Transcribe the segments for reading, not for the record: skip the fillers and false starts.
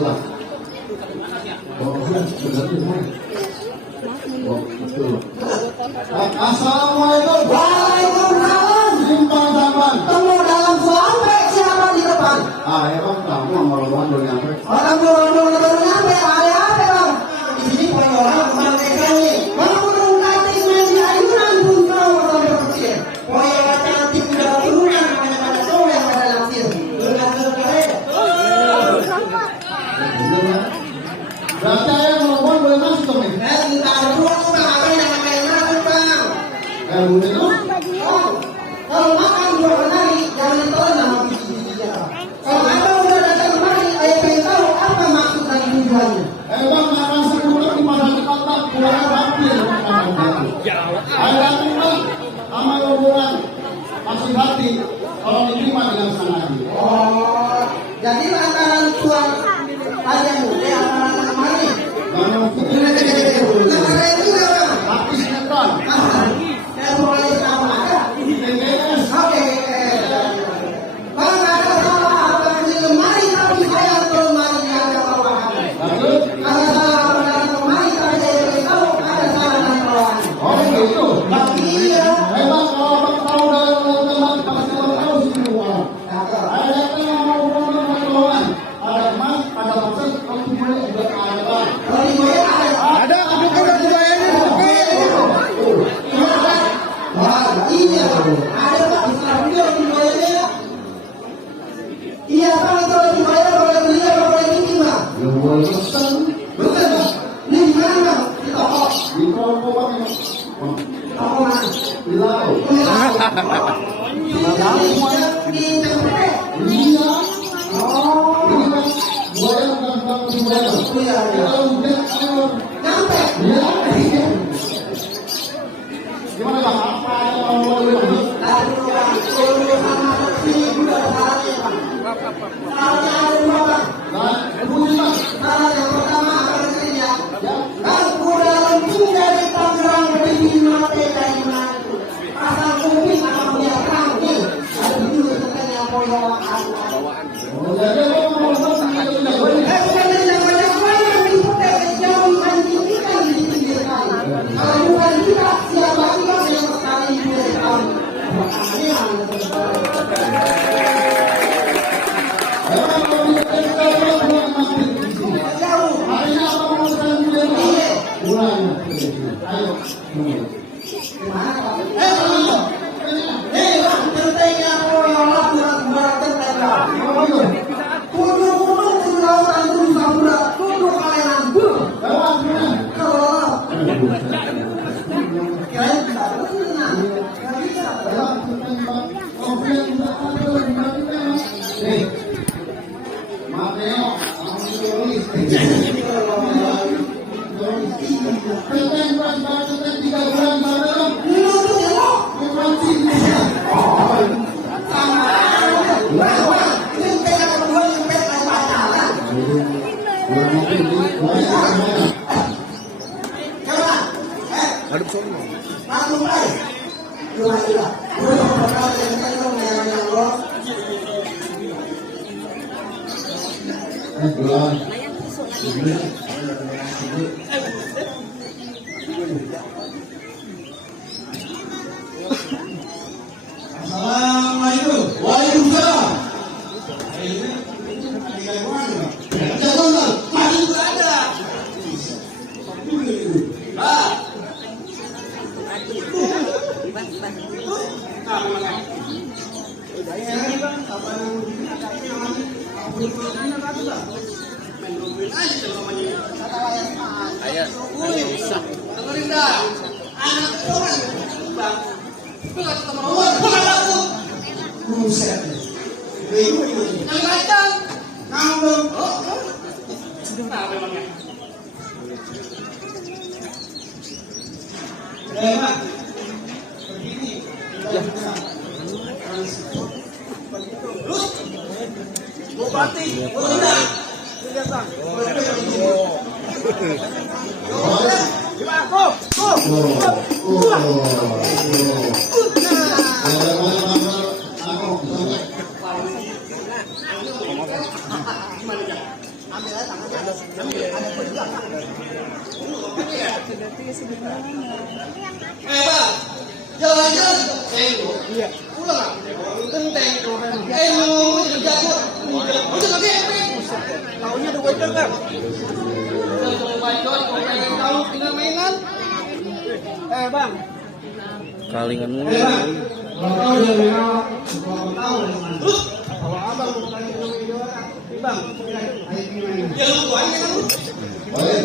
Pak. Assalamualaikum. Waalaikumsalam. Simpang sampan. Temu dalam sampai siapa di depan? Ya Bang, kamu orang-orang belum nyampe. Orang belum nyampe, apa Bang? Di sini punya orang kebangkitan nih. Kalau belum nanti main di ayunan pun kau sampai kecil. Punya cantik udah turunan pada sore yang pada langsir. Berarti ayah ngomong boleh masuk dong nih? Kita ada ruang Bang, apa yang main masuk Bang? Boleh dong? Kalau makan dua hari, jangan ditelan sama biji-bijinya. Kalau Anda udah datang kemari, ayah pengen tahu apa maksud dan tujuannya. Bang, makan sebulan di pasar kota, pulang hampir. Ayah datang Bang, sama hubungan masih hati, kalau diterima dengan senang hati. Oh, jadi lantaran tuan ayah muda antara anak kemari. Negara itu ya Bang? Tapi sinetron. Saya mulai sama ada. Oke. Bang, ada salah apa yang kemari tapi saya kemari ada bawahan. Ada salah apa yang kemari tapi saya belum tahu ada salah dan bawahan. Oh gitu. Iya. Bang, kalau Bang tahu dari teman pasti tahu semua. Ada yang mau ngomong ada emas, ada maksud, kalau boleh juga ada. Kalau di Boya ada. Wah, iya. Ada Pak, Islam juga di Boyanya. Iya Bang, kalau di Boya boleh beli apa boleh pinjam Bang? Ya boleh pesan. Bukan Bang. Ini di mana Bang? Di toko. Di toko Bang. Toko mana? Di laut. Di Cempere. Iya. Oh. Ini Bang, buaya bukan Bang di buaya. Iya, iya. Kalau hujan air. Nyampe. Iya. Gimana Bang? Apa yang mau dilakukan? Lalu Bang, kalau sama sini juga salahnya Bang. Salahnya ada dua Bang. Nah, bunyi Bang. Salah yang pertama akan ya. Bang, kuda lempung dari Tangerang berdiri mati dari mana itu? Pasang kuping apa punya kerang nih? Ada dulu katanya poyong aku. Oh, jadi Bang mau ngomong tidak boleh. Bukan dari banyak yang diputar jauh anjing ikan di pinggir kali. Kalau bukan kita, siapa lagi Bang yang sekali di pinggir kali? Makanya Bang, kalau kita buang mati di sini. jauh. Hari ini apa mau sekali di sini? Iya. Buang. Ayo. Gimana Bang? Bang, gentengnya poyong lah buat genteng Bang. Kudu-kudu kudu lautan kudu sabura kudu kalenan bul. Kalau kirain bisa berenang, nggak bisa. Lu tuh nyelok. Wah, genteng yang kedua nyempet kayak pacaran. Coba, langsung aja. Gila. Udah bakal genteng dong yang lo. Assalamualaikum. Waalaikumsalam. Jangan Bang, mati juga ada. Dengerin dah. Anak orang Bang. Buset. Yang lain Ngambek. Kenapa emangnya? Bang. Begini. Bupati, tidak. Lihat Bang. Ambil aja. Pak, jalan-jalan tengok. Iya. Pulang. Tenteng. Ngomong jatuh. Udah lagi efek. Tahunya udah wajar kan? Udah wajar, kau pengen tahu tinggal mainan. Bang. Kalingan mulu. Bang. Kalau udah mengalah, tahu. Terus kalau abang mau tanya video orang, bang, ayo gimana? Ya lu aja kan lu. Baik.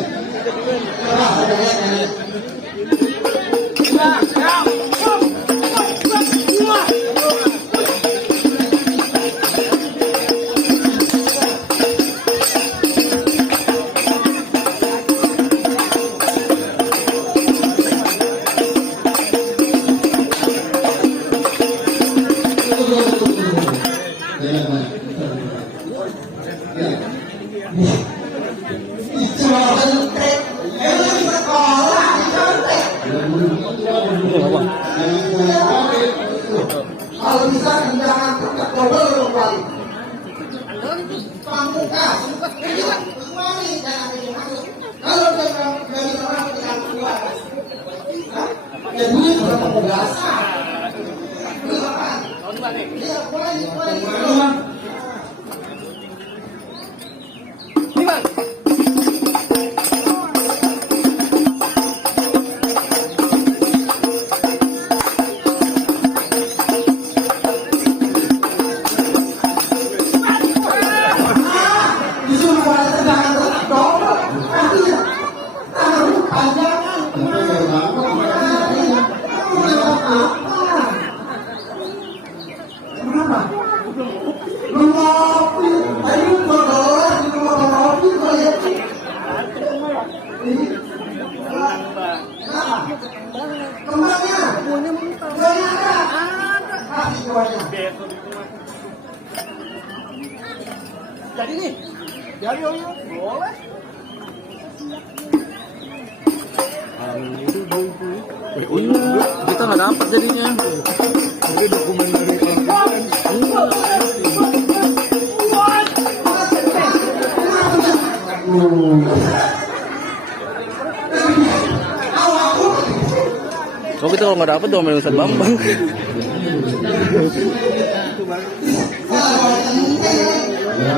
Kalau bisa jangan double kali. Pamungkas. Kembali jangan masuk. Kalau dari orang yang keluar. Ya duit berapa pembahasan. Ya boleh. Jadi nih, jadi boleh. Oh iya, kita nggak dapat jadinya. Ini dokumen dari Oh kita kalau nggak dapat dong main Ustaz Bambang. Ya,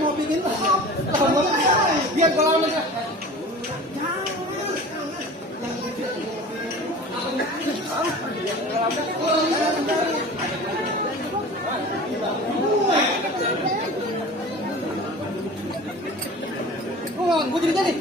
Mau bikin biar kalau gue jadi.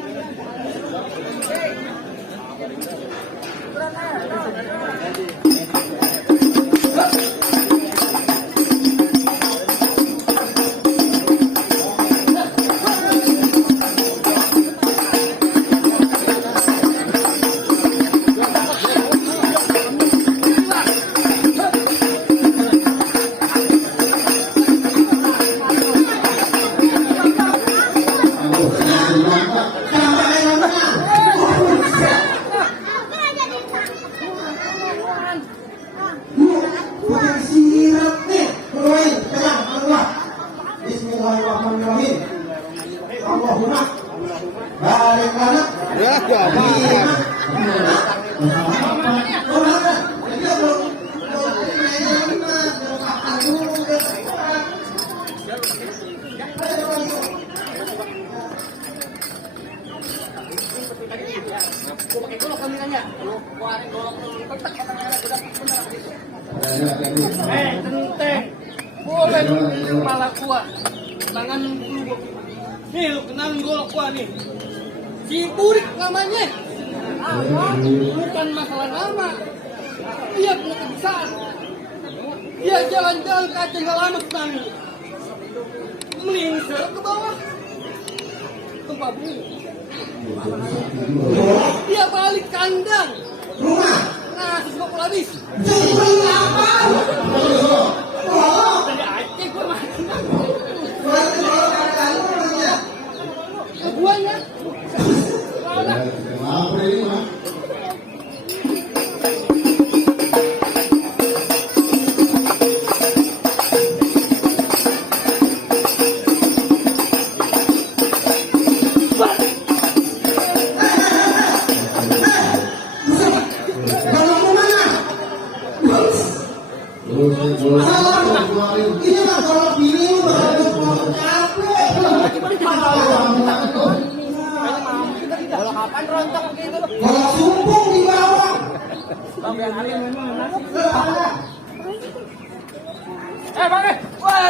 Bismillahirrahmanirrahim. Allahumma barik lana. Ya, Tenteng. Boleh lu kepala gua. Tangan lu. Nih lu kenalin golok gua nih. Si Burik namanya. Bukan masalah nama. Dia punya kebiasaan. Dia jalan-jalan ke Aceh nggak lama sekali. Melingsir ke bawah. Tempat bumi. Dia balik kandang. Rumah. Nah, semua pun habis. Jadi beli apa? Oh. Tadi aja gue makan. Berarti kalau kandang rumahnya. Kebuahnya. Kenapa ini mah? Ini mah kalau bini lu bakal capek. Kalau kapan rontok gitu? Kalau sumpung di bawah. Bang, wah.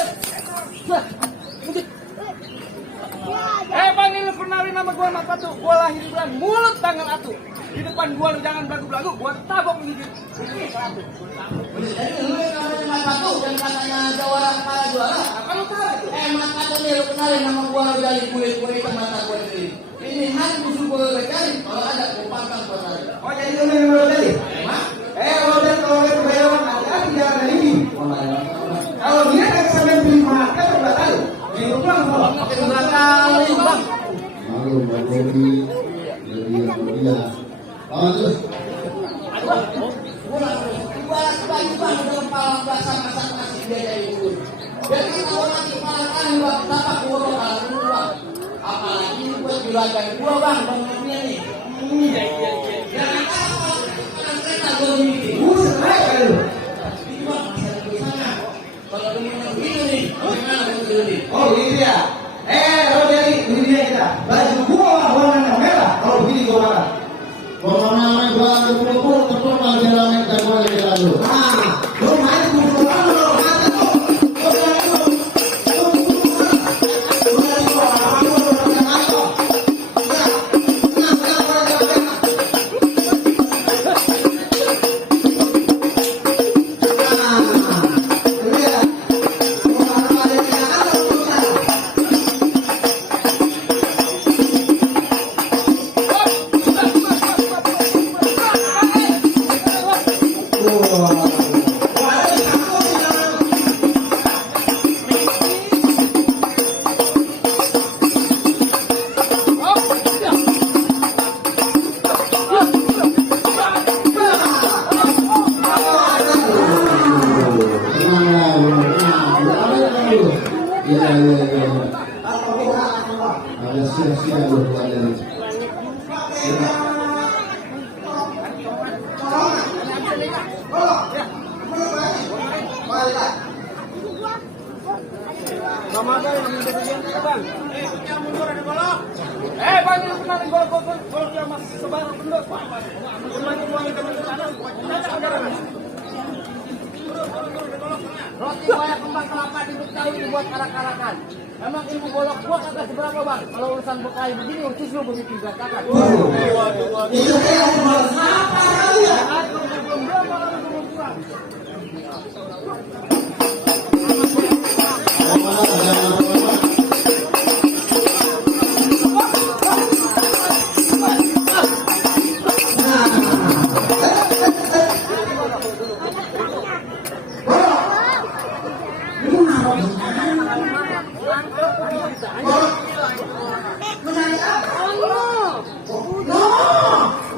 Bang, ini kenalin nama gua apa tuh? Gua lahir di bulan mulut tanggal 1. Di depan gua lu jangan belagu-belagu, gua tabok gigit. Jadi lu yang namanya Mas Batu dan katanya jawara kepala juara. Apa lu tahu? Mas Batu nih lu kenalin nama gua dari kulit mata gua ini. Ini hanya musuh gua cari. Kalau ada gua pantang gua cari. Oh jadi lu yang mau tadi? Udah kalau itu bayaran hati-hati jangan ada ini. Kalau dia kan sampai beli makan udah tahu. Itu pulang kalau Kali bang. Malu Mbak Bobi, jadi yang dia. Terus. Tiba-tiba udah kepala basah masak-masak dia dari dulu. Jadi kalau nanti kepala kali bang, kenapa gua bakal dulu? Apalagi ini buat juragan gua bang, bangunnya nih. Iya. Jangan apa, kereta gua ini. buset aja lu. Ini bang, masih ada tulisannya. Kalau dengan begini nih, bagaimana begitu nih? Oh gitu ya. Kalau jadi ini dia kita. Baju gua warna merah. Kalau begini gua marah. Pokoknya main gua kumpul ketemu lagi rame dan gua lagi lalu. Nah, lu main kumpul orang lu mati lu. Iya. Ada sia-sia lu dari. Bang, ini kenalin golok yang masih sebarang penduduk. Roti banyak kembang kelapa di Betawi dibuat arak-arakan. Emang ilmu golok gua kagak seberapa bang. Kalau urusan Betawi begini usus lu begitu berantakan. Itu kayak mau apa kali ya?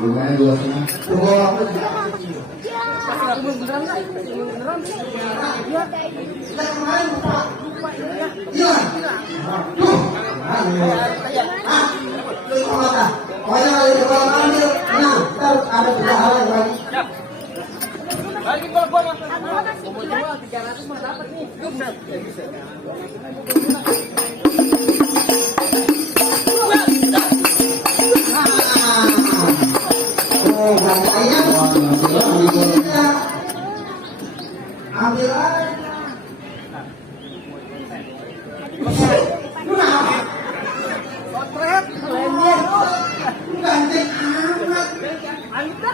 Lumayan 2,5. Lagi kalau gua makan mau jual 300 mah dapat nih. Ambil aja. Potret, lenjer. Ganteng amat. Anita.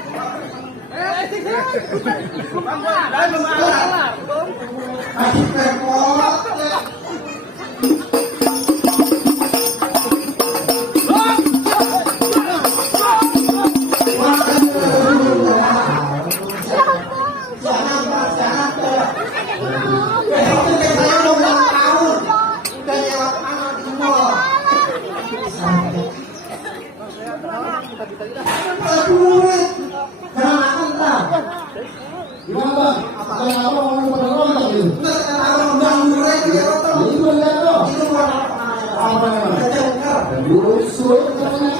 Masih repot. Yang apa orang pada rontok gitu. Enggak kalau bangun mereka dia rontok. Itu lihat tuh. Itu warna apa namanya? Apa namanya? Kecengker. Busuk katanya.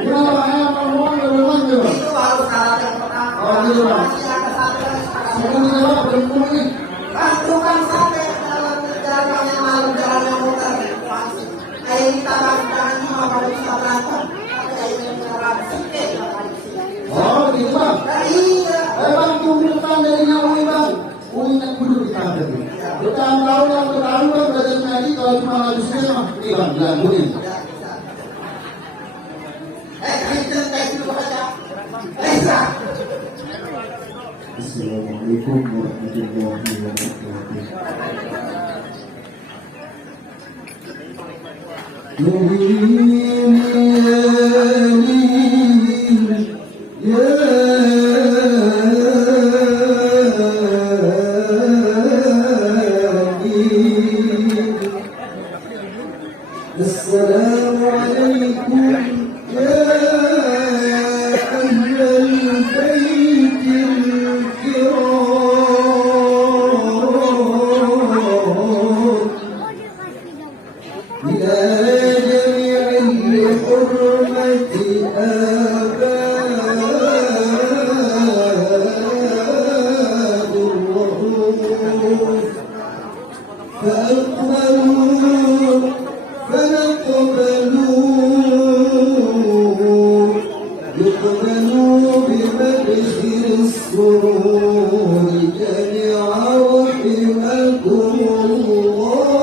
Gimana Pak? Apa ngomong memang gitu. Itu baru syarat yang pertama. Oh, gitu, Pak. Masih ada satu lagi. Sekarang ini Pak belum ngomongin. Bantukan sampai dalam jalan yang malam jalan yang muter. Kayak kita jalan cuma pada bisa berantem. Tapi ini menyerang sedikit. Oh, gitu Pak. Iya. Bang, tunggu depan dari nyawa Bang. Unik dulu kita tadi. Bukan tahu yang berlalu kan belajar ngaji kalau cuma lagi semua. Ini Bang, dilakuin. Kita dulu baca. Bisa. Assalamualaikum warahmatullahi wabarakatuh. Assalamualaikum ya ahlal baitil kiram ila jami'il hurmati abaa'ur فأقبلوا فنقبلوا يقبلوا بمدخل السرور جميعا رحمكم الله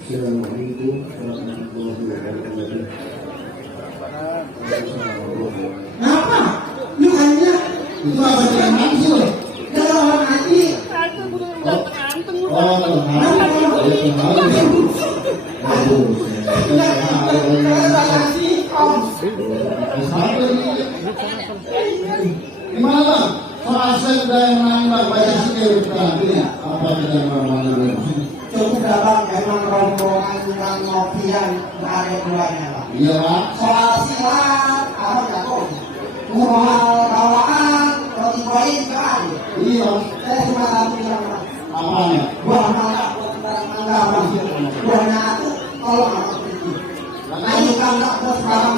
Assalamualaikum warahmatullahi wabarakatuh. Kenapa? Lu hanya Itu apa yang nanti loh? dalam hati. Oh, gimana Bang? Soal saya yang menang banyak sekali ini. Apa kita mau Cukup dapat memang rombongan yang ngopian nggak ada duanya Pak. Iya Pak. Soal silat, apa nggak tahu. Soal bawaan, roti poin nggak ada. Iya. Saya cuma satu bilang Pak. Apanya? Buah mangga, buat barang mangga Pak. Buahnya itu tolong apa itu. Ayo kan nggak buat barang